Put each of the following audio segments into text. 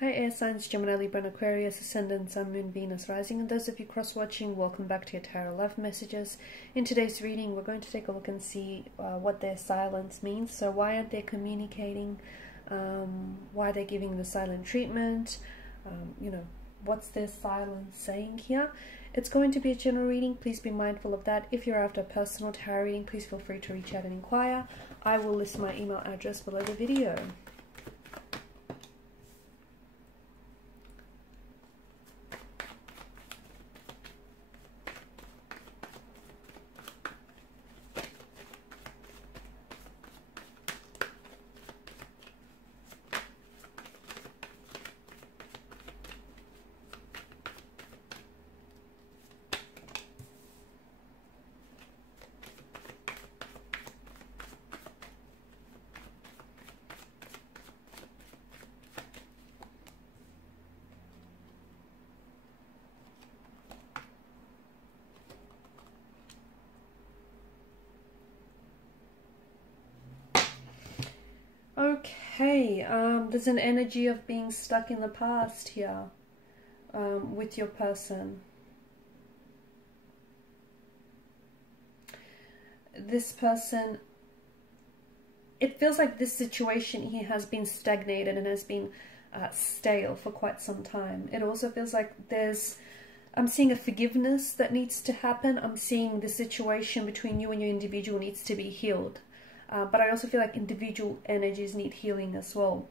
Hi air signs, Gemini, Libra and Aquarius, Ascendant, Sun, Moon, Venus, Rising, and those of you cross-watching, welcome back to your Tarot Love Messages. In today's reading, we're going to take a look and see what their silence means. So why aren't they communicating? Why they're giving the silent treatment? What's their silence saying here? It's going to be a general reading. Please be mindful of that. If you're after a personal tarot reading, please feel free to reach out and inquire. I will list my email address below the video. Okay, there's an energy of being stuck in the past here with your person. This person, it feels like this situation here has been stagnated and has been stale for quite some time. It also feels like I'm seeing a forgiveness that needs to happen. I'm seeing the situation between you and your individual needs to be healed. But I also feel like individual energies need healing as well.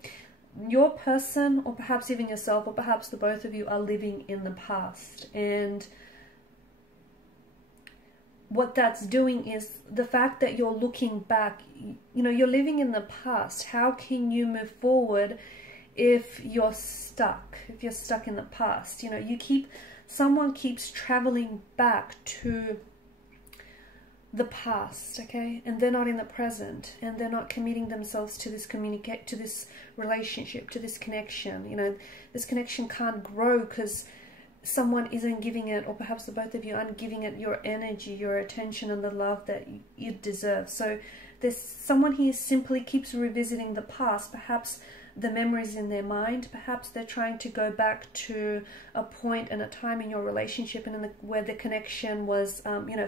Your person, or perhaps even yourself, or perhaps the both of you, are living in the past. And what that's doing is the fact that you're looking back, you're living in the past. How can you move forward if you're stuck? If you're stuck in the past, someone keeps traveling back to the past, okay, and they're not in the present, and they're not committing themselves to this to this relationship, to this connection. This connection can't grow because someone isn't giving it, or perhaps the both of you aren't giving it your energy, your attention, and the love that you deserve. So there's someone here simply keeps revisiting the past, perhaps the memories in their mind. Perhaps they're trying to go back to a point and a time in your relationship and where the connection was,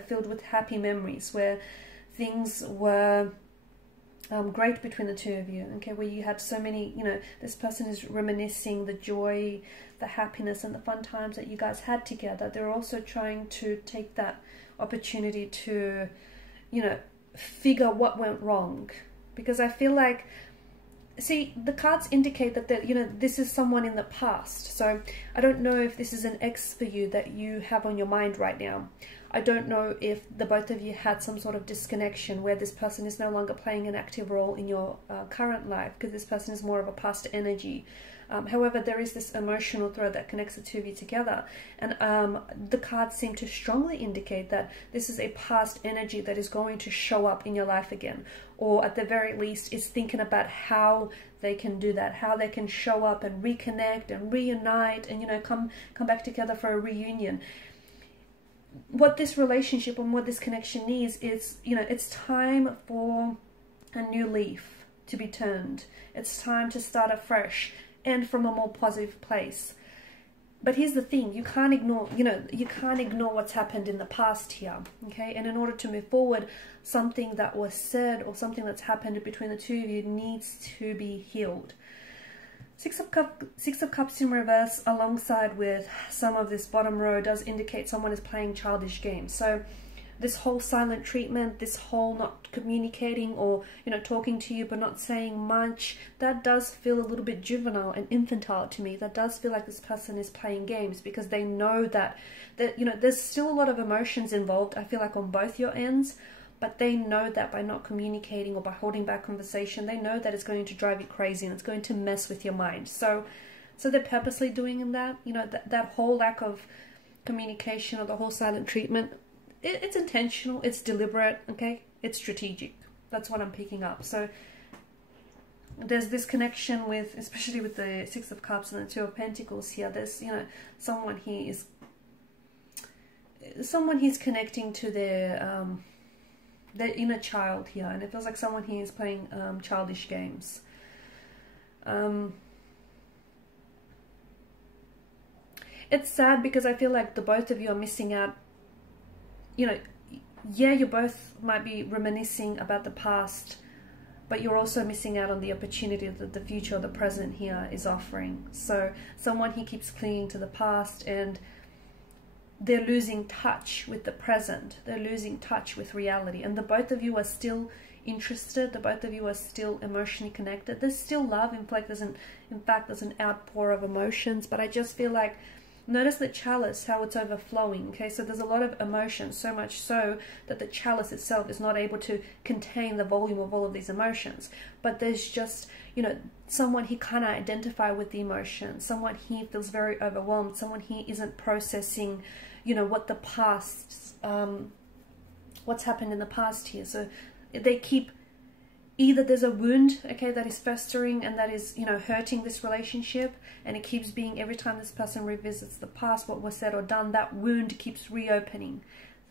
filled with happy memories, where things were great between the two of you, okay, where you had so many, this person is reminiscing the joy, the happiness, and the fun times that you guys had together. They're also trying to take that opportunity to, figure what went wrong, because I feel like, see, the cards indicate that this is someone in the past. So I don't know if this is an ex for you that you have on your mind right now. I don't know if the both of you had some sort of disconnection where this person is no longer playing an active role in your current life, because this person is more of a past energy. However, there is this emotional thread that connects the two of you together. And the cards seem to strongly indicate that this is a past energy that is going to show up in your life again. Or at the very least is thinking about how they can do that, how they can show up and reconnect and reunite and, come back together for a reunion. What this relationship and what this connection needs is, it's time for a new leaf to be turned. It's time to start afresh and from a more positive place. But here's the thing, you can't ignore, what's happened in the past here, okay? And in order to move forward, something that was said or something that's happened between the two of you needs to be healed. Six of Cups in reverse alongside with some of this bottom row does indicate someone is playing childish games. So this whole silent treatment, this whole not communicating or, talking to you but not saying much, that does feel a little bit juvenile and infantile to me. That does feel like this person is playing games because they know that there's still a lot of emotions involved, I feel like, on both your ends, but they know that by not communicating or by holding back conversation, they know that it's going to drive you crazy and it's going to mess with your mind. So they're purposely doing that, that whole lack of communication or the whole silent treatment. It's intentional, it's deliberate, okay? It's strategic. That's what I'm picking up. So there's this connection with, especially with the Six of Cups and the Two of Pentacles here, there's, someone he's connecting to their inner child here, and it feels like someone here is playing childish games. it's sad because I feel like the both of you are missing out. You know, yeah, you both might be reminiscing about the past, but you're also missing out on the opportunity that the future or the present here is offering. So someone here keeps clinging to the past and they're losing touch with the present. They're losing touch with reality. And the both of you are still interested. The both of you are still emotionally connected. There's still love. In fact, there's an outpour of emotions. But I just feel like, notice the chalice, how it's overflowing. Okay, so there's a lot of emotion, so much so that the chalice itself is not able to contain the volume of all of these emotions. But there's just, you know, someone here kind of identify with the emotion. Someone here feels very overwhelmed. Someone here isn't processing, you know, what the past, what's happened in the past here. So they keep, either there's a wound, okay, that is festering and that is, you know, hurting this relationship, and it keeps being, every time this person revisits the past, what was said or done, that wound keeps reopening.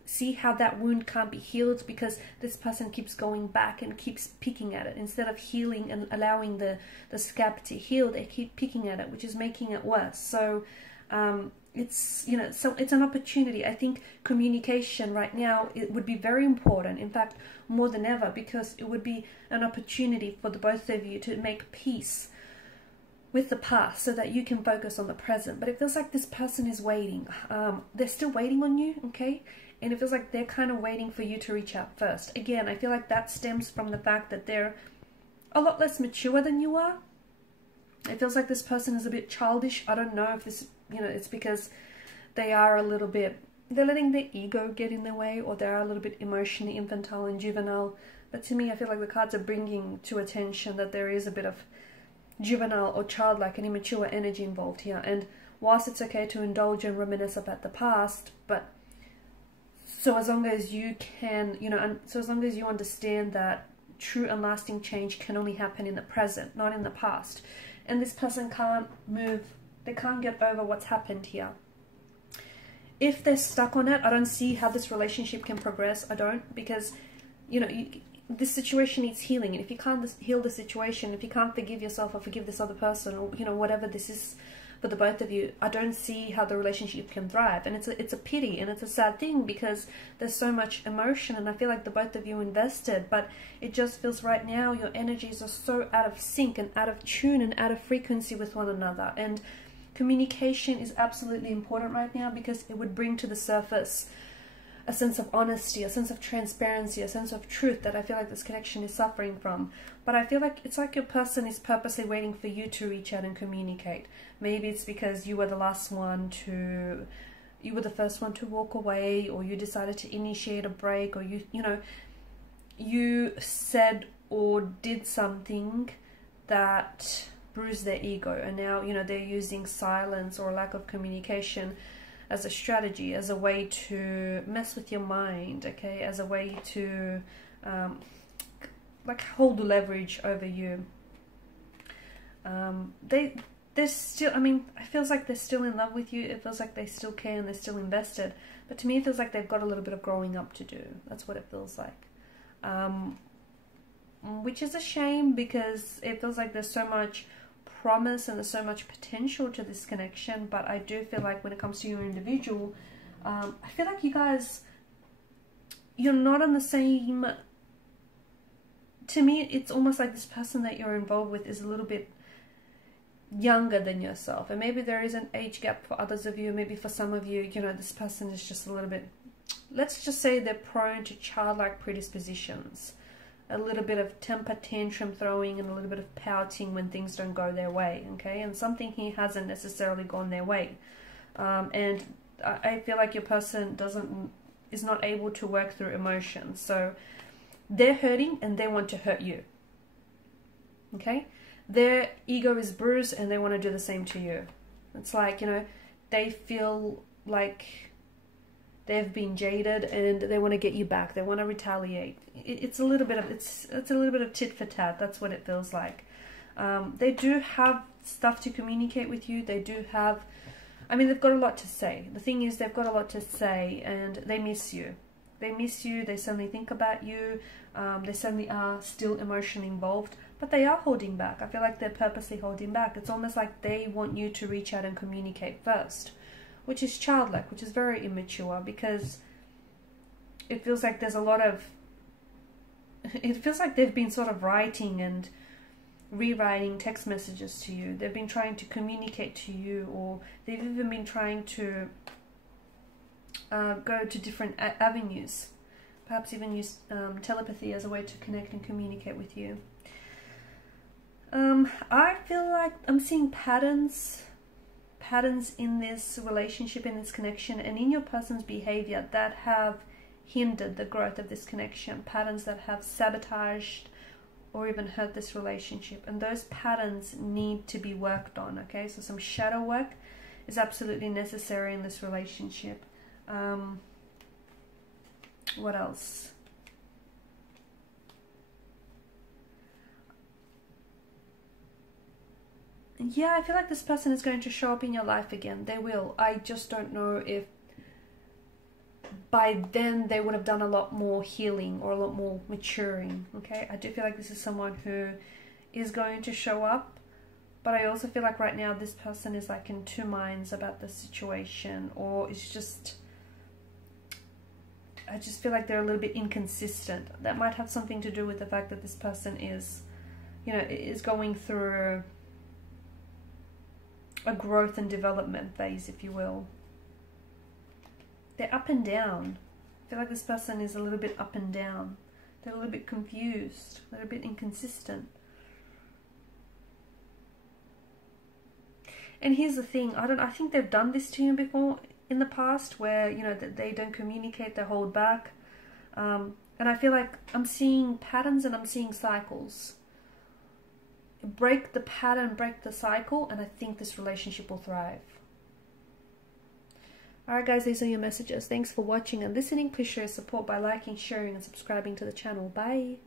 See how that wound can't be healed because this person keeps going back and keeps picking at it. Instead of healing and allowing the scab to heal, they keep picking at it, which is making it worse. So it's, you know, so it's an opportunity. I think communication right now, it would be very important, in fact more than ever, because it would be an opportunity for the both of you to make peace with the past so that you can focus on the present. But it feels like this person is waiting. They're still waiting on you, okay? And it feels like they're kind of waiting for you to reach out first. Again, I feel like that stems from the fact that they're a lot less mature than you are. It feels like this person is a bit childish. I don't know if this, you know, it's because they are a little bit, they're letting their ego get in their way, or they are a little bit emotionally infantile and juvenile. But to me, I feel like the cards are bringing to attention that there is a bit of juvenile or childlike and immature energy involved here. And whilst it's okay to indulge and reminisce about the past, but so as long as you can, you know, and so as long as you understand that true and lasting change can only happen in the present, not in the past. And this person can't move, they can't get over what's happened here. If they're stuck on it, I don't see how this relationship can progress. I don't, because, you know, this situation needs healing. And if you can't heal the situation, if you can't forgive yourself or forgive this other person, or, you know, whatever this is for the both of you, I don't see how the relationship can thrive. And it's a pity, and it's a sad thing, because there's so much emotion, and I feel like the both of you invested, but it just feels right now your energies are so out of sync and out of tune and out of frequency with one another. And communication is absolutely important right now, because it would bring to the surface a sense of honesty, a sense of transparency, a sense of truth that I feel like this connection is suffering from. But I feel like it's like your person is purposely waiting for you to reach out and communicate. Maybe it's because you were the last one to, you were the first one to walk away, or you decided to initiate a break, or you know, you said or did something that bruised their ego, and now, you know, they're using silence or lack of communication as a strategy, as a way to mess with your mind, okay, as a way to like hold the leverage over you. They're still, I mean, it feels like they're still in love with you. It feels like they still care and they're still invested. But to me, it feels like they've got a little bit of growing up to do. That's what it feels like. Which is a shame, because it feels like there's so much promise and there's so much potential to this connection. But I do feel like when it comes to your individual, I feel like you guys, you're not on the same, to me, it's almost like this person that you're involved with is a little bit younger than yourself. And maybe there is an age gap for others of you. Maybe for some of you, you know, this person is just a little bit, let's just say they're prone to childlike predispositions. A little bit of temper tantrum throwing and a little bit of pouting when things don't go their way, okay? And something here hasn't necessarily gone their way. And I feel like your person is not able to work through emotions. So they're hurting and they want to hurt you, okay? Their ego is bruised and they want to do the same to you. It's like, you know, they feel like they've been jaded and they want to get you back. They want to retaliate. It's a little bit of it's a little bit of tit for tat. That's what it feels like. They do have stuff to communicate with you. They do have, I mean, they've got a lot to say. The thing is, they've got a lot to say, and they miss you. They miss you. They certainly think about you. They certainly are still emotionally involved, but they are holding back. I feel like they're purposely holding back. It's almost like they want you to reach out and communicate first. which is childlike, which is very immature, because it feels like there's a lot of, it feels like they've been sort of writing and rewriting text messages to you. They've been trying to communicate to you, or they've even been trying to go to different avenues, perhaps even use telepathy as a way to connect and communicate with you. I feel like I'm seeing patterns in this relationship, in this connection, and in your person's behavior that have hindered the growth of this connection, patterns that have sabotaged or even hurt this relationship, and those patterns need to be worked on. Okay, so some shadow work is absolutely necessary in this relationship. What else? Yeah, I feel like this person is going to show up in your life again. They will. I just don't know if by then they would have done a lot more healing or a lot more maturing. Okay, I do feel like this is someone who is going to show up, but I also feel like right now this person is like in two minds about the situation, or it's just, I just feel like they're a little bit inconsistent. That might have something to do with the fact that this person is, you know, is going through a growth and development phase, if you will. They're up and down. I feel like this person is a little bit up and down. They're a little bit confused, a little bit inconsistent. And here's the thing, I think they've done this to you before in the past, where, you know, that they don't communicate, they hold back. And I feel like I'm seeing patterns and I'm seeing cycles. Break the pattern, break the cycle, and I think this relationship will thrive. Alright guys, these are your messages. Thanks for watching and listening. Please show your support by liking, sharing and subscribing to the channel. Bye.